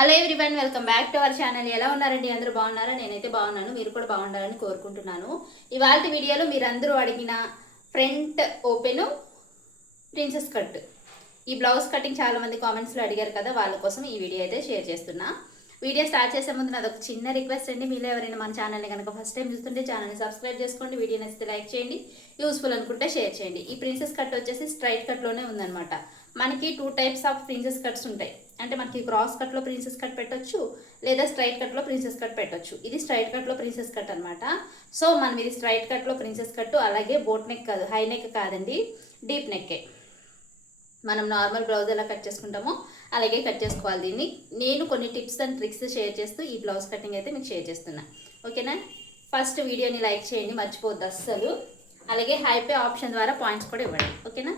Hello everyone welcome back to our channel. ఎలా ఉన్నారండి? అందరూ బాగున్నారా? నేనైతే బాగున్నాను. మీరు కూడా బాగుండాలని కోరుకుంటున్నాను. ఇవాళ వీడియోలో మీరందరూ అడిగిన ఫ్రంట్ ఓపెన్ ప్రిన్సెస్ కట్. ఈ బ్లౌజ్ కటింగ్ చాలా మంది కామెంట్స్లో అడిగారు కదా వాళ్ళ కోసం ఈ వీడియో అయితే షేర్ చేస్తున్నా. వీడియో స్టార్ట్ చేసే ముందు నాదొక చిన్న రిక్వెస్ట్ అండి. మీలో ఎవరైనా మన ఛానల్ని కనుక ఫస్ట్ టైం చూస్తుంటే ఛానల్ని సబ్స్క్రైబ్ చేసుకోండి. వీడియో నచ్చితే లైక్ చేయండి. యూస్ఫుల్ అనుకుంటే షేర్ చేయండి. ఈ ప్రిన్సెస్ కట్ వచ్చేసి స్ట్రైట్ కట్లోనే ఉందన్నమాట. మనకి two types of princess cuts ఉంటాయి. అంటే మనకి క్రాస్ కట్లో ప్రిన్సెస్ కట్ పెట్టచ్చు లేదా స్ట్రైట్ కట్లో ప్రిన్సెస్ కట్ పెట్టచ్చు. ఇది స్ట్రైట్ కట్లో ప్రిన్సెస్ కట్ అనమాట సో మనం ఇది స్ట్రైట్ కట్లో ప్రిన్సెస్ కట్ అలాగే బోట్ నెక్ కాదు హై నెక్ కాదండి డీప్ నెక్కే. మనం నార్మల్ బ్లౌజ్ ఎలా కట్ చేసుకుంటామో అలాగే కట్ చేసుకోవాలి దీన్ని. నేను కొన్ని టిప్స్ అండ్ ట్రిక్స్ షేర్ చేస్తూ ఈ బ్లౌజ్ కటింగ్ అయితే మీకు షేర్ చేస్తున్నా. ఓకేనా? ఫస్ట్ వీడియోని లైక్ చేయండి మర్చిపోద్దు అస్సలు. అలాగే హైపే ఆప్షన్ ద్వారా పాయింట్స్ కూడా ఇవ్వండి. ఓకేనా?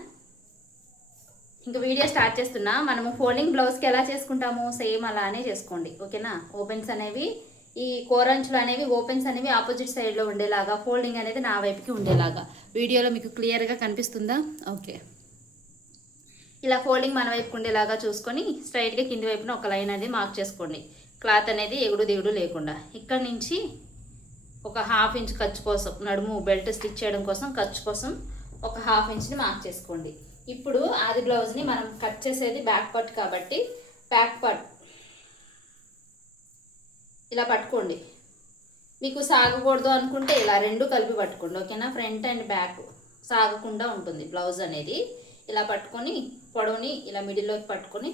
ఇంకా వీడియో స్టార్ట్ చేస్తున్నా. మనము ఫోల్డింగ్ బ్లౌజ్కి ఎలా చేసుకుంటాము? సేమ్ అలానే చేసుకోండి. ఓకేనా? ఓపెన్స్ అనేవి ఈ కోరంచులు అనేవి ఓపెన్స్ అనేవి ఆపోజిట్ సైడ్లో ఉండేలాగా ఫోల్డింగ్ అనేది నా వైపుకి ఉండేలాగా. వీడియోలో మీకు క్లియర్గా కనిపిస్తుందా? ఓకే. ఇలా ఫోల్డింగ్ మన వైపుకి ఉండేలాగా చూసుకొని స్ట్రైట్గా కింది వైపున ఒక లైన్ అనేది మార్క్ చేసుకోండి. క్లాత్ అనేది ఎగుడు దిగుడు లేకుండా. ఇక్కడ నుంచి ఒక హాఫ్ ఇంచ్ ఖర్చు కోసం నడుము బెల్ట్ స్టిచ్ చేయడం కోసం ఖర్చు కోసం ఒక హాఫ్ ఇంచ్ని మార్క్ చేసుకోండి. ఇప్పుడు ఆది బ్లౌజ్ని మనం కట్ చేసేది బ్యాక్ పార్ట్ కాబట్టి బ్యాక్ పార్ట్ ఇలా పట్టుకోండి. మీకు సాగకూడదు అనుకుంటే ఇలా రెండు కలిపి పట్టుకోండి. ఓకేనా ఫ్రంట్ అండ్ బ్యాక్ సాగకుండా ఉంటుంది బ్లౌజ్ అనేది. ఇలా పట్టుకొని పొడవుని ఇలా మిడిల్లోకి పట్టుకొని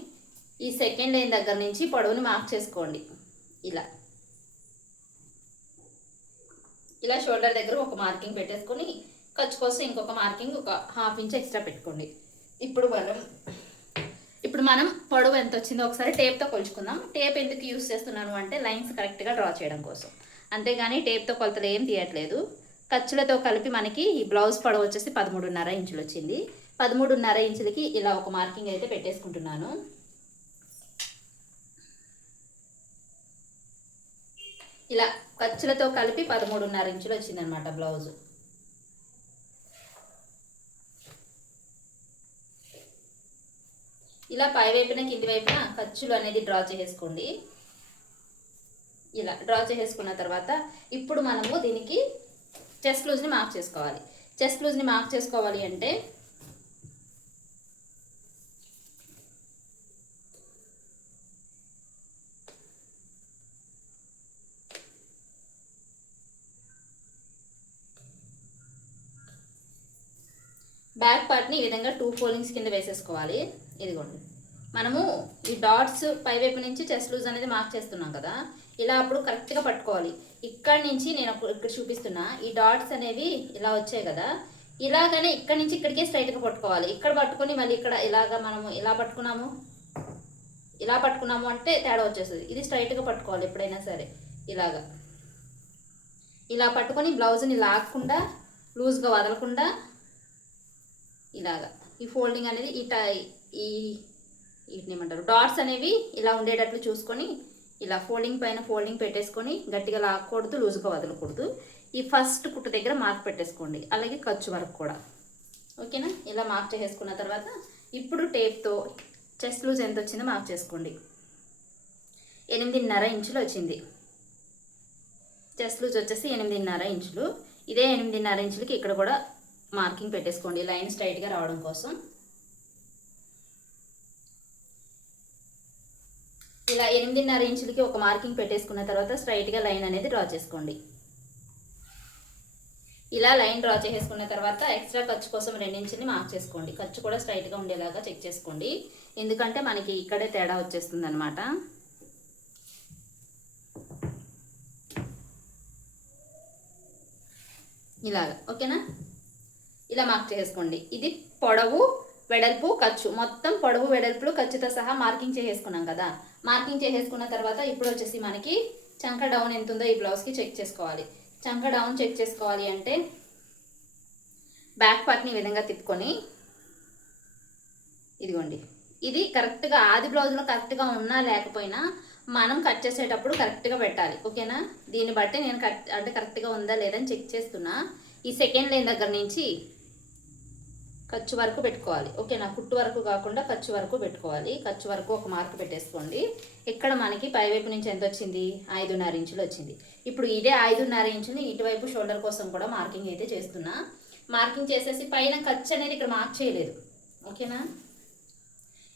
ఈ సెకండ్ లైన్ దగ్గర నుంచి పొడవుని మార్క్ చేసుకోండి. ఇలా. ఇలా షోల్డర్ దగ్గర ఒక మార్కింగ్ పెట్టేసుకొని ఖర్చు కోసం ఇంకొక మార్కింగ్ ఒక హాఫ్ ఇంచ్ ఎక్స్ట్రా పెట్టుకోండి. ఇప్పుడు మనం ఇప్పుడు మనం పొడవు ఎంత వచ్చిందో ఒకసారి టేప్తో కొలుచుకుందాం. టేప్ ఎందుకు యూస్ చేస్తున్నాను అంటే లైన్స్ కరెక్ట్గా డ్రా చేయడం కోసం. అంతేగాని టేప్తో కొలతలు ఏం తీయట్లేదు. ఖర్చులతో కలిపి మనకి ఈ బ్లౌజ్ పొడవు వచ్చేసి పదమూడున్నర ఇంచులు వచ్చింది. పదమూడున్నర ఇంచులకి ఇలా ఒక మార్కింగ్ అయితే పెట్టేసుకుంటున్నాను. ఇలా ఖర్చులతో కలిపి పదమూడున్నర ఇంచులు వచ్చిందనమాట బ్లౌజు. ఇలా పై వైపున కింది వైపున ఖర్చులు అనేది డ్రా చేసేసుకోండి. ఇలా డ్రా చేసేసుకున్న తర్వాత ఇప్పుడు మనము దీనికి చెస్ట్ లూజ్ని మార్క్ చేసుకోవాలి. చెస్ట్ లూజ్ని మార్క్ చేసుకోవాలి అంటే బ్యాక్ పార్ట్ని ఈ విధంగా టూ ఫోల్డింగ్స్ కింద వేసేసుకోవాలి. ఇదిగోండి. మనము ఈ డాట్స్ పై వైపు నుంచి చెస్ట్ లూజ్ అనేది మార్క్ చేస్తున్నాం కదా. ఇలా అప్పుడు కరెక్ట్గా పట్టుకోవాలి. ఇక్కడ నుంచి నేను ఇక్కడ చూపిస్తున్నా. ఈ డాట్స్ అనేవి ఇలా వచ్చాయి కదా. ఇలాగనే ఇక్కడ నుంచి ఇక్కడికే స్ట్రైట్గా పట్టుకోవాలి. ఇక్కడ పట్టుకొని మళ్ళీ ఇక్కడ ఇలాగా మనము ఇలా పట్టుకున్నాము. ఇలా పట్టుకున్నాము అంటే తేడా వచ్చేస్తుంది. ఇది స్ట్రైట్గా పట్టుకోవాలి ఎప్పుడైనా సరే. ఇలాగా. ఇలా పట్టుకొని బ్లౌజ్ని లాగకుండా లూజ్గా వదలకుండా ఇలాగా. ఈ ఫోల్డింగ్ అనేది ఈ ఈ వీటిని ఏమంటారు? డాట్స్ అనేవి ఇలా ఉండేటట్లు చూసుకొని ఇలా ఫోల్డింగ్ పైన ఫోల్డింగ్ పెట్టేసుకొని గట్టిగా లాక్కూడదు లూజ్గా వదలకూడదు. ఈ ఫస్ట్ కుట్టు దగ్గర మార్క్ పెట్టేసుకోండి. అలాగే ఖర్చు వరకు కూడా. ఓకేనా? ఇలా మార్క్ చేసేసుకున్న తర్వాత ఇప్పుడు టేప్తో చెస్ట్ లూజ్ ఎంత వచ్చిందో మార్క్ చేసుకోండి. ఎనిమిదిన్నర ఇంచులు వచ్చింది. చెస్ట్ లూజ్ వచ్చేసి ఎనిమిదిన్నర ఇంచులు. ఇదే ఎనిమిదిన్నర ఇంచులకి ఇక్కడ కూడా మార్కింగ్ పెట్టేసుకోండి లైన్ స్ట్రైట్గా రావడం కోసం. ఇలా ఎనిమిదిన్నర ఇంచులకి ఒక మార్కింగ్ పెట్టేసుకున్న తర్వాత స్ట్రైట్గా లైన్ అనేది డ్రా చేసుకోండి. ఇలా లైన్ డ్రా చేసేసుకున్న తర్వాత ఎక్స్ట్రా ఖర్చు కోసం రెండించుని మార్క్ చేసుకోండి. ఖర్చు కూడా స్ట్రైట్గా ఉండేలాగా చెక్ చేసుకోండి. ఎందుకంటే మనకి ఇక్కడే తేడా వచ్చేస్తుంది అనమాట ఇలాగా ఓకేనా? ఇలా మార్క్ చేసుకోండి ఇది పొడవు వెడల్పు ఖర్చు. మొత్తం పొడవు వెడల్పులు ఖర్చుతో సహా మార్కింగ్ చేసేసుకున్నాం కదా. మార్కింగ్ చేసేసుకున్న తర్వాత ఇప్పుడు వచ్చేసి మనకి చంక డౌన్ ఎంత ఉందో ఈ బ్లౌజ్కి చెక్ చేసుకోవాలి. చంక డౌన్ చెక్ చేసుకోవాలి అంటే బ్యాక్ పార్ట్ని ఈ విధంగా తిప్పుకొని ఇదిగోండి. ఇది కరెక్ట్గా ఆది బ్లౌజ్లో కరెక్ట్గా ఉన్నా లేకపోయినా మనం కట్ చేసేటప్పుడు కరెక్ట్గా పెట్టాలి. ఓకేనా దీన్ని బట్టి నేను కట్ అంటే కరెక్ట్గా ఉందా లేదని చెక్ చేస్తున్నా. ఈ సెకండ్ లైన్ దగ్గర నుంచి ఖర్చు వరకు పెట్టుకోవాలి. ఓకేనా కుట్టు వరకు కాకుండా ఖర్చు వరకు పెట్టుకోవాలి. ఖర్చు వరకు ఒక మార్క్ పెట్టేసుకోండి. ఇక్కడ మనకి పైవైపు నుంచి ఎంత వచ్చింది? ఐదున్నర ఇంచులు వచ్చింది. ఇప్పుడు ఇదే ఐదున్నర ఇంచుని ఇటువైపు షోల్డర్ కోసం కూడా మార్కింగ్ అయితే చేస్తున్నా. మార్కింగ్ చేసేసి పైన ఖర్చు అనేది ఇక్కడ మార్క్ చేయలేదు. ఓకేనా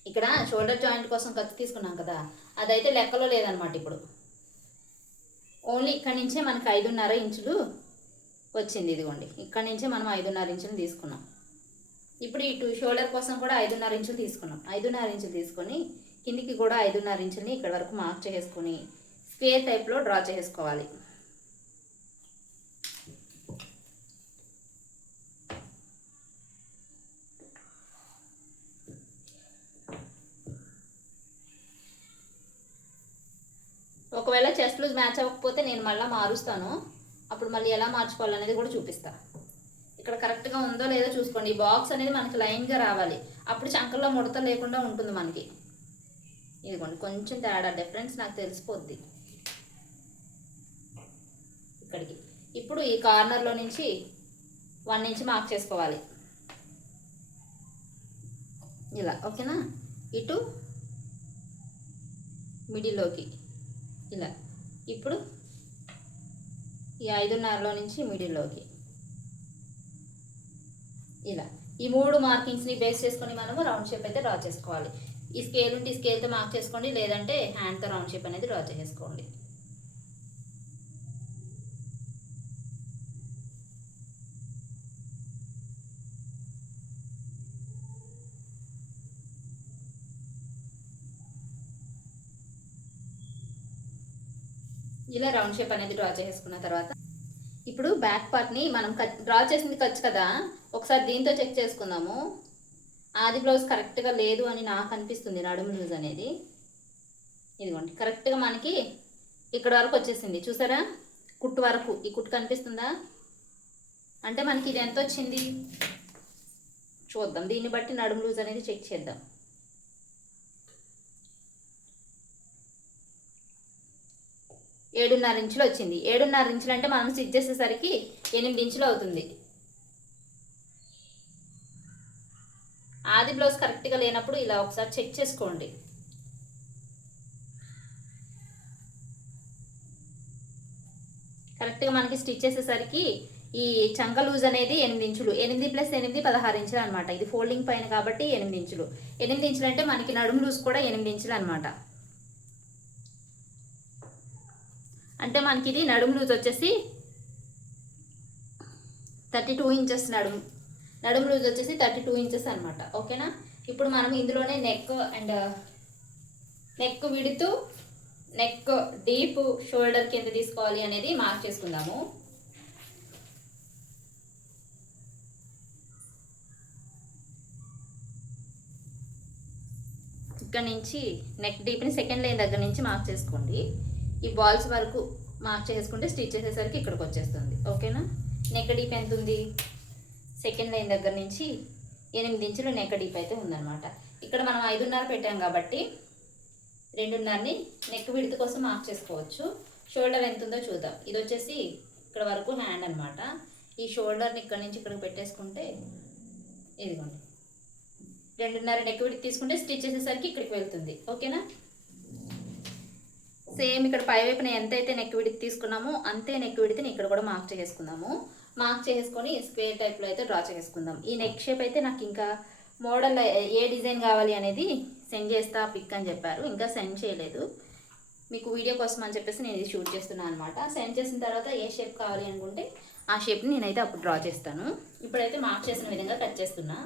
ఇక్కడ షోల్డర్ జాయింట్ కోసం ఖర్చు తీసుకున్నాం కదా. అదైతే లెక్కలో లేదనమాట ఇప్పుడు. ఓన్లీ ఇక్కడ నుంచే మనకి ఐదున్నర ఇంచులు వచ్చింది ఇదిగోండి. ఇక్కడ నుంచే మనం ఐదున్నర ఇంచులు తీసుకున్నాం. ఇప్పుడు ఇటు షోల్డర్ కోసం కూడా ఐదున్నర ఇంచులు తీసుకున్నాం. ఐదున్నర ఇంచులు తీసుకొని కిందికి కూడా ఐదున్నర ఇంచుల్ని ఇక్కడ వరకు మార్క్ చేసుకొని స్క్వేర్ టైప్లో డ్రా చేసుకోవాలి. ఒకవేళ చెస్ట్ లూజ్ మ్యాచ్ అవ్వకపోతే నేను మళ్ళీ మారుస్తాను. అప్పుడు మళ్ళీ ఎలా మార్చుకోవాలనేది కూడా చూపిస్తాను ఇక్కడ కరెక్ట్గా ఉందో లేదో చూసుకోండి. ఈ బాక్స్ అనేది మనకి లైన్గా రావాలి. అప్పుడు చంకల్లో ముడత లేకుండా ఉంటుంది మనకి. ఇదిగోండి కొంచెం తేడా. డిఫరెన్స్ నాకు తెలిసిపోద్ది. ఇక్కడికి. ఇప్పుడు ఈ కార్నర్లో నుంచి వన్ ఇంచ్ మార్క్ చేసుకోవాలి. ఇలా ఓకేనా? ఇటు మిడిల్లోకి ఇలా. ఇప్పుడు ఈ ఐదున్నరలో నుంచి మిడిల్లోకి ఇలా. ఈ మూడు మార్కింగ్స్ని బేస్ చేసుకొని మనము రౌండ్ షేప్ అయితే డ్రా చేసుకోవాలి. ఈ స్కేల్ ఉంటే ఈ స్కేల్తో మార్క్ చేసుకోండి లేదంటే హ్యాండ్తో రౌండ్ షేప్ అనేది డ్రా చేసుకోండి. ఇలా రౌండ్ షేప్ అనేది డ్రా చేసుకున్న తర్వాత ఇప్పుడు బ్యాక్ పార్ట్ని మనం కట్ డ్రా చేసింది ఖర్చు కదా? ఒకసారి దీంతో చెక్ చేసుకుందాము. ఆది బ్లౌజ్ కరెక్ట్గా లేదు అని నాకు అనిపిస్తుంది నడుము లూజ్ అనేది. ఇదిగోండి కరెక్ట్గా మనకి ఇక్కడ వరకు వచ్చేసింది. చూసారా? కుట్టు వరకు. ఈ కుట్టు కనిపిస్తుందా? అంటే మనకి ఇది ఎంత వచ్చింది? చూద్దాం. దీన్ని బట్టి నడుము లూజ్ అనేది చెక్ చేద్దాం. ఏడున్నర ఇంచులు వచ్చింది. ఏడున్నర ఇంచులు అంటే మనం స్టిచ్ చేసేసరికి ఎనిమిది ఇంచులు అవుతుంది. ఆది బ్లౌజ్ కరెక్ట్గా లేనప్పుడు ఇలా ఒకసారి చెక్ చేసుకోండి. కరెక్ట్గా మనకి స్టిచ్ చేసేసరికి ఈ చంక లూజ్ అనేది ఎనిమిది ఇంచులు. ఎనిమిది ప్లస్ ఎనిమిది పదహారు ఇంచులు అనమాట ఇది ఫోల్డింగ్ పైన కాబట్టి ఎనిమిది ఇంచులు. ఎనిమిది ఇంచులు అంటే మనకి నడుము లూజ్ కూడా ఎనిమిది ఇంచులు అనమాట అంటే మనకి ఇది నడుము లూజ్ వచ్చేసి థర్టీ టూ ఇంచెస్ నడుము నడుము లూజ్ వచ్చేసి థర్టీ టూ ఇంచెస్ అనమాట ఓకేనా? ఇప్పుడు మనం ఇందులోనే నెక్ అండ్ నెక్ విడుతూ నెక్ డీప్ షోల్డర్ కింద తీసుకోవాలి అనేది మార్క్ చేసుకుందాము. ఇక్కడ నుంచి నెక్ డీప్ని సెకండ్ లైన్ దగ్గర నుంచి మార్క్ చేసుకోండి. ఈ బాల్స్ వరకు మార్క్ చేసుకుంటే స్టిచ్ చేసేసరికి ఇక్కడికి వచ్చేస్తుంది. ఓకేనా? నెక్ డీప్ ఎంత ఉంది? సెకండ్ లైన్ దగ్గర నుంచి ఎనిమిది ఇంచులు నెక్ డీప్ అయితే ఉందన్నమాట. ఇక్కడ మనం ఐదున్నర పెట్టాం కాబట్టి రెండున్నరని నెక్ విడత కోసం మార్క్ చేసుకోవచ్చు. షోల్డర్ ఎంత ఉందో చూద్దాం. ఇది వచ్చేసి ఇక్కడ వరకు హ్యాండ్ అనమాట ఈ షోల్డర్ని ఇక్కడ నుంచి ఇక్కడికి పెట్టేసుకుంటే ఇదిగోండి. రెండున్నర నెక్ విడి తీసుకుంటే స్టిచ్ చేసేసరికి ఇక్కడికి వెళ్తుంది. ఓకేనా? సేమ్ ఇక్కడ పై వైపున ఎంతైతే నెక్ విడిత్ తీసుకున్నామో అంతే నెక్ విడితిని ఇక్కడ కూడా మార్క్ చేసుకుందాము మార్క్ చేసుకొని స్క్వేర్ టైప్లో అయితే డ్రా చేసుకుందాం ఈ నెక్ షేప్ అయితే నాకు ఇంకా మోడల్ ఏ డిజైన్ కావాలి అనేది సెండ్ చేస్తా పిక్ అని చెప్పారు. ఇంకా సెండ్ చేయలేదు. మీకు వీడియో కోసం అని చెప్పేసి నేను ఇది షూట్ చేస్తున్నాను అనమాట సెండ్ చేసిన తర్వాత ఏ షేప్ కావాలి అనుకుంటే ఆ షేప్ని నేనైతే అప్పుడు డ్రా చేస్తాను. ఇప్పుడైతే మార్క్ చేసిన విధంగా కట్ చేస్తున్నా.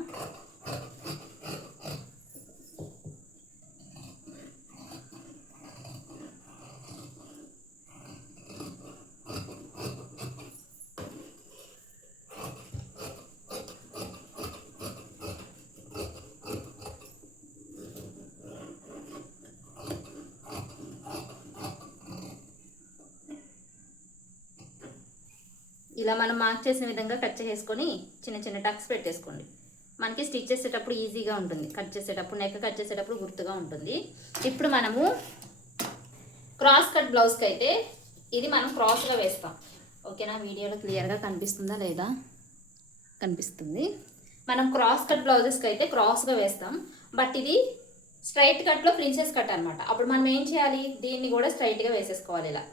ఇలా మనం మార్క్ చేసిన విధంగా కట్ చేసుకొని చిన్న చిన్న టక్స్ పెట్టేసుకోండి. మనకి స్టిచ్ చేసేటప్పుడు ఈజీగా ఉంటుంది. కట్ చేసేటప్పుడు నెక్ కట్ చేసేటప్పుడు గుర్తుగా ఉంటుంది. ఇప్పుడు మనము క్రాస్ కట్ బ్లౌజ్కి అయితే ఇది మనం క్రాస్గా వేస్తాం. ఓకేనా వీడియోలో క్లియర్గా కనిపిస్తుందా లేదా? కనిపిస్తుంది. మనం క్రాస్ కట్ బ్లౌజెస్కి అయితే క్రాస్గా వేస్తాం. బట్ ఇది స్ట్రైట్ కట్లో ప్రిన్సెస్ కట్ అనమాట అప్పుడు మనం ఏం చేయాలి? దీన్ని కూడా స్ట్రైట్గా వేసేసుకోవాలి ఇలా.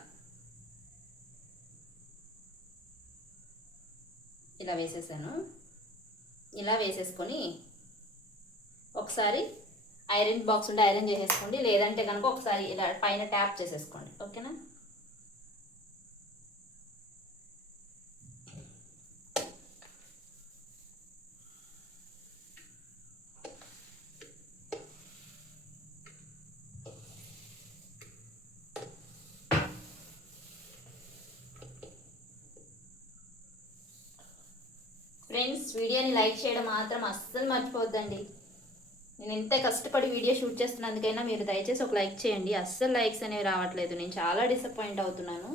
ఇలా వేసేసాను. ఇలా వేసేసుకొని ఒకసారి ఐరన్ బాక్స్ ఉంటే ఐరన్ చేసేసుకోండి. లేదంటే కనుక ఒకసారి ఇలా పైన ట్యాప్ చేసేసుకోండి. ఓకేనా? ఫ్రెండ్స్ వీడియోని లైక్ చేయడం మాత్రం అస్సలు మర్చిపోద్దండి నేను ఎంత కష్టపడి వీడియో షూట్ చేస్తున్నందుకైనా మీరు దయచేసి ఒక లైక్ చేయండి. అస్సలు లైక్స్ అనేవి రావట్లేదు. నేను చాలా డిసప్పాయింట్ అవుతున్నాను.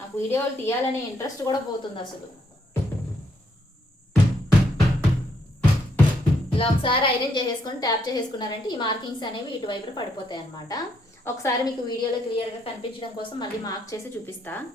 నాకు వీడియోలు తీయాలనే ఇంట్రెస్ట్ కూడా పోతుంది అసలు. ఇలా ఒకసారి ఐరన్ చేసేసుకొని ట్యాప్ చేసేసుకున్నారంటే ఈ మార్కింగ్స్ అనేవి ఇటువైపు పడిపోతాయి అనమాట ఒకసారి మీకు వీడియోలో క్లియర్గా కనిపించడం కోసం మళ్ళీ మార్క్ చేసి చూపిస్తాను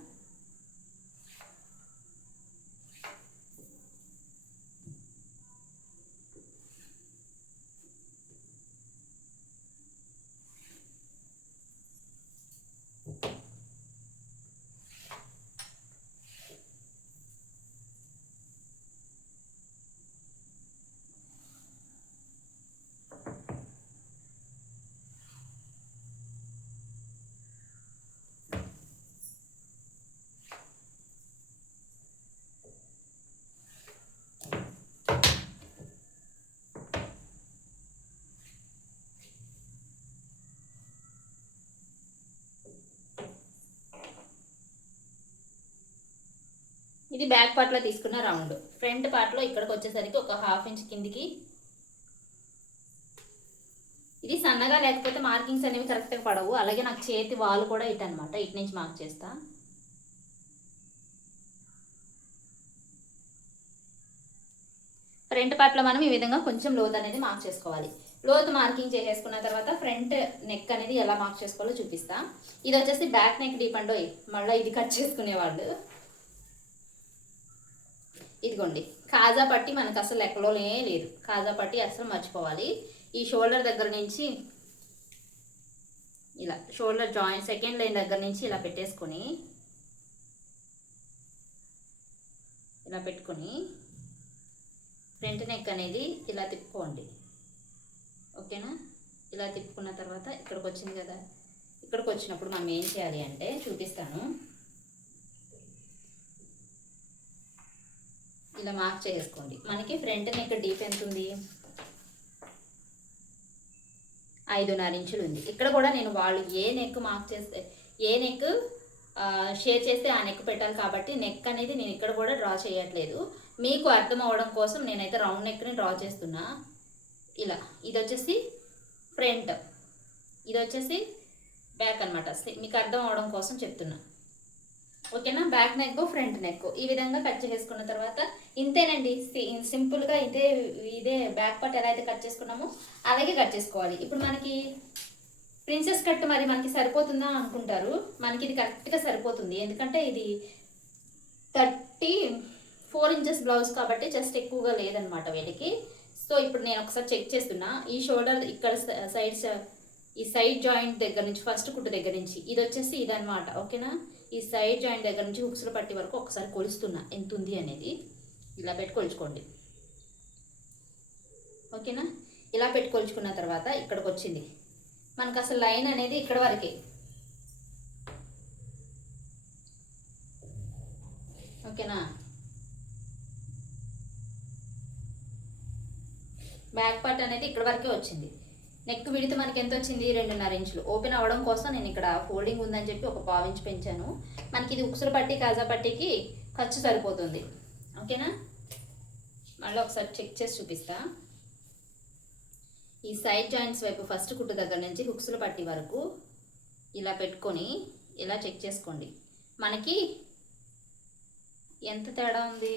ఇది బ్యాక్ పార్ట్లో తీసుకున్న రౌండ్. ఫ్రంట్ పార్ట్లో ఇక్కడికి వచ్చేసరికి ఒక హాఫ్ ఇంచ్ కిందికి. ఇది సన్నగా లేకపోతే మార్కింగ్స్ అనేవి కరెక్ట్గా పడవు. అలాగే నాకు చేతి వాల్ కూడా ఇటు అనమాట ఇటు నుంచి మార్క్ చేస్తా. ఫ్రంట్ పార్ట్లో మనం ఈ విధంగా కొంచెం లోత్ అనేది మార్క్ చేసుకోవాలి. లోత్ మార్కింగ్ చేసేసుకున్న తర్వాత ఫ్రంట్ నెక్ అనేది ఎలా మార్క్ చేసుకోవాలో చూపిస్తా. ఇది వచ్చేసి బ్యాక్ నెక్ డీప్ అండ్ మళ్ళీ ఇది కట్ చేసుకునేవాళ్ళు. ఇదిగోండి కాజా పట్టి మనకు అసలు లెక్కలోనే లేదు. కాజా పట్టి అసలు మర్చిపోవాలి. ఈ షోల్డర్ దగ్గర నుంచి ఇలా షోల్డర్ జాయింట్ సెకండ్ లైన్ దగ్గర నుంచి ఇలా పెట్టేసుకొని ఇలా పెట్టుకొని ఫ్రంట్ నెక్ అనేది ఇలా తిప్పుకోండి. ఓకేనా? ఇలా తిప్పుకున్న తర్వాత ఇక్కడికి వచ్చింది కదా? ఇక్కడికి వచ్చినప్పుడు మనం ఏం చేయాలి అంటే చూపిస్తాను. ఇలా మార్క్ చేసుకోండి. మనకి ఫ్రంట్ నెక్ డీప్ ఎంత ఉంది ఐదున్నర ఇంచులు ఉంది ఇక్కడ కూడా నేను వాళ్ళు ఏ నెక్ మార్క్ చేస్తే ఏ నెక్ షేర్ చేస్తే ఆ నెక్ పెట్టాలి కాబట్టి నెక్ అనేది నేను ఇక్కడ కూడా డ్రా చేయట్లేదు. మీకు అర్థం అవడం కోసం నేనైతే రౌండ్ నెక్ని డ్రా చేస్తున్నా. ఇలా. ఇది వచ్చేసి ఫ్రంట్ ఇది వచ్చేసి బ్యాక్ అనమాట మీకు అర్థం అవడం కోసం చెప్తున్నా. ఓకేనా? Back neck front neck. ఈ విధంగా కట్ చేసుకున్న తర్వాత ఇంతేనండి. సింపుల్గా ఇదే ఇదే బ్యాక్ పార్ట్ ఎలా అయితే కట్ చేసుకున్నామో అలాగే కట్ చేసుకోవాలి. ఇప్పుడు మనకి ప్రిన్సెస్ కట్ మరి మనకి సరిపోతుందా అనుకుంటారు. మనకి ఇది కరెక్ట్గా సరిపోతుంది. ఎందుకంటే ఇది థర్టీ ఫోర్ ఇంచెస్ బ్లౌజ్ కాబట్టి జస్ట్ ఎక్కువగా లేదనమాట వీళ్ళకి. సో ఇప్పుడు నేను ఒకసారి చెక్ చేస్తున్నా. ఈ షోల్డర్ ఇక్కడ సైడ్స్ ఈ సైడ్ జాయింట్ దగ్గర నుంచి ఫస్ట్ కుట్టు దగ్గర నుంచి ఇది వచ్చేసి ఇదనమాట ఓకేనా? ఈ సైడ్ జాయింట్ దగ్గర నుంచి హుక్స్లు పట్టి వరకు ఒకసారి కొలుస్తున్నా. ఎంత ఉంది అనేది ఇలా పెట్టి కొలుచుకోండి. ఓకేనా? ఇలా పెట్టి కొలుచుకున్న తర్వాత ఇక్కడికి వచ్చింది. మనకు అసలు లైన్ అనేది ఇక్కడ వరకే. ఓకేనా? బ్యాక్ పార్ట్ అనేది ఇక్కడ వరకే వచ్చింది. నెక్ విడితే మనకి ఎంత వచ్చింది రెండున్నర ఇంచులు. ఓపెన్ అవ్వడం కోసం నేను ఇక్కడ ఫోల్డింగ్ ఉందని చెప్పి ఒక పావు ఇంచు పెంచాను. మనకి ఇది ఉక్సుల పట్టి కాజా పట్టికి ఖర్చు సరిపోతుంది. ఓకేనా? మళ్ళీ ఒకసారి చెక్ చేసి చూపిస్తా. ఈ సైడ్ జాయింట్స్ వైపు ఫస్ట్ కుట్టు దగ్గర నుంచి హుక్స్ల పట్టి వరకు ఇలా పెట్టుకొని ఇలా చెక్ చేసుకోండి. మనకి ఎంత తేడా ఉంది?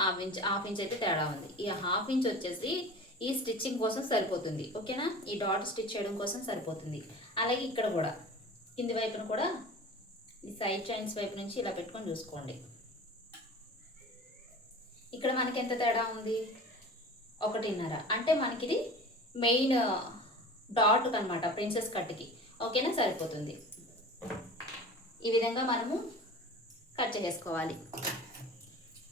హాఫ్ ఇంచ్ హాఫ్ ఇంచ్ అయితే తేడా ఉంది. ఈ హాఫ్ ఇంచ్ వచ్చేసి ఈ స్టిచ్చింగ్ కోసం సరిపోతుంది. ఓకేనా? ఈ డాట్ స్టిచ్ చేయడం కోసం సరిపోతుంది. అలాగే ఇక్కడ కూడా. కింది వైపున కూడా ఈ సైడ్ చైన్స్ వైపు నుంచి ఇలా పెట్టుకొని చూసుకోండి. ఇక్కడ మనకి ఎంత తేడా ఉంది? ఒకటిన్నర. అంటే మనకి ఇది మెయిన్ డాట్ అనమాట ప్రిన్సెస్ కట్కి ఓకేనా? సరిపోతుంది. ఈ విధంగా మనము కట్ చేసుకోవాలి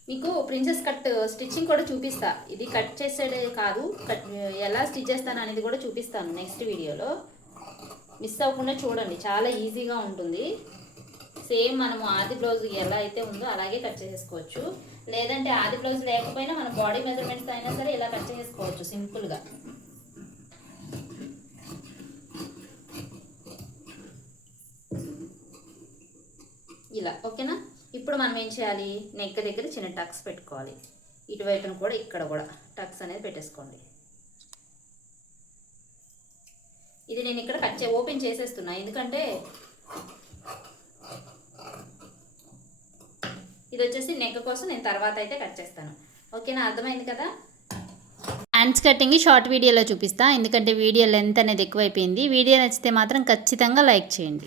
మీకు ప్రిన్సెస్ కట్ స్టిచ్చింగ్ కూడా చూపిస్తా. ఇది కట్ చేసేదే కాదు కట్ ఎలా స్టిచ్ చేస్తాను అనేది కూడా చూపిస్తాను నెక్స్ట్ వీడియోలో. మిస్ అవ్వకుండా చూడండి చాలా ఈజీగా ఉంటుంది. సేమ్ మనము ఆది బ్లౌజ్ ఎలా అయితే ఉందో అలాగే కట్ చేసేసుకోవచ్చు. లేదంటే ఆది బ్లౌజ్ లేకపోయినా మన బాడీ మెజర్మెంట్స్ అయినా సరే ఇలా కట్ చేసుకోవచ్చు సింపుల్గా. ఇలా ఓకేనా? ఇప్పుడు మనం ఏం చేయాలి? నెక్ దగ్గర చిన్న టక్స్ పెట్టుకోవాలి. ఇటువైపును కూడా ఇక్కడ కూడా టక్స్ అనేది పెట్టేసుకోండి. ఇది నేను ఇక్కడ కట్ చే ఓపెన్ చేసేస్తున్నా. ఎందుకంటే ఇది వచ్చేసి నెక్ కోసం నేను తర్వాత అయితే కట్ చేస్తాను. ఓకేనా? అర్థమైంది కదా? హ్యాండ్స్ కటింగ్ షార్ట్ వీడియోలో చూపిస్తా. ఎందుకంటే వీడియో లెంత్ అనేది ఎక్కువైపోయింది. వీడియో నచ్చితే మాత్రం ఖచ్చితంగా లైక్ చేయండి.